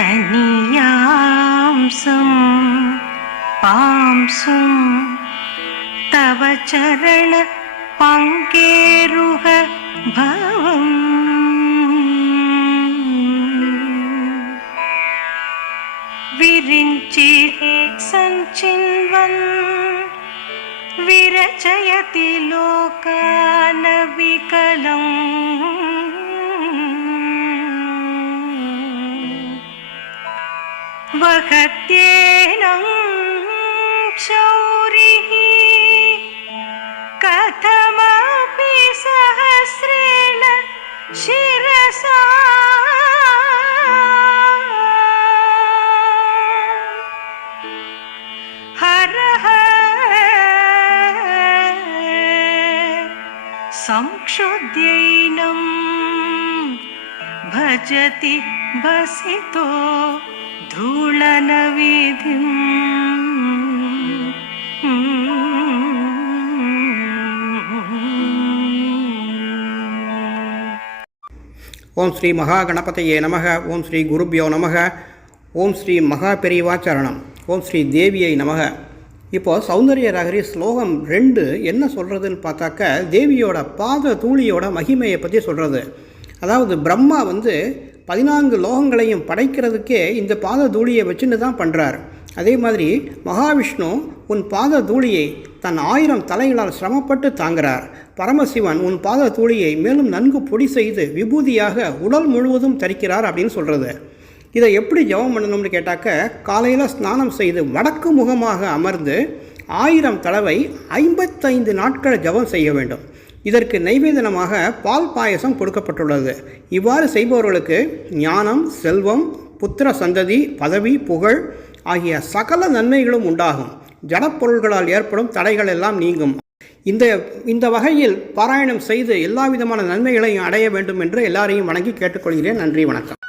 तनीयांसं पांसुं तव चरण पंकेरुह भवम् विरिञ्चि सञ्चिन्वन् विरचयति लोकान् विकलम् वहत्येनं शौरिः कथमपि सहस्रेण शिरसा हरः संक्षुद्यैनं भजति भसितो धूलनवीधिम् ஓம் ஸ்ரீ மகா கணபதியே நமக. ஓம் ஸ்ரீ குருபியோ நமக. ஓம் ஸ்ரீ மகா பெரிவா சரணம். ஓம் ஸ்ரீ தேவியை நமக. இப்போது சௌந்தரிய ரகரி ஸ்லோகம் 2 என்ன சொல்கிறதுன்னு பார்த்தாக்க தேவியோட பாத தூளியோட மகிமையை பற்றி சொல்கிறது. அதாவது பிரம்மா 14 லோகங்களையும் படைக்கிறதுக்கே இந்த பாத தூளியை வச்சுன்னு தான் பண்ணுறார். அதே மாதிரி மகாவிஷ்ணு உன் பாத தூளியை தன் 1000 தலைகளால் சிரமப்பட்டு தாங்குகிறார். பரமசிவன் உன் பாத தூளியை மேலும் நன்கு பொடி செய்து விபூதியாக உடல் முழுவதும் தரிக்கிறார் அப்படின்னு சொல்கிறது. இதை எப்படி ஜபம் பண்ணணும்னு கேட்டாக்க காலையில் ஸ்நானம் செய்து வடக்கு முகமாக அமர்ந்து 1000 தடவை 55 நாட்கள் ஜபம் செய்ய வேண்டும். இதற்கு நைவேதனமாக பால் பாயசம் கொடுக்கப்பட்டுள்ளது. இவ்வாறு செய்பவர்களுக்கு ஞானம், செல்வம், புத்திர சந்ததி, பதவி, புகழ் ஆகிய சகல நன்மைகளும் உண்டாகும். ஜடப்பொருள்களால் ஏற்படும் தடைகள் எல்லாம் நீங்கும். இந்த வகையில் பாராயணம் செய்து எல்லா விதமான நன்மைகளையும் அடைய வேண்டும் என்று எல்லாரையும் வணங்கி கேட்டுக்கொள்கிறேன். நன்றி, வணக்கம்.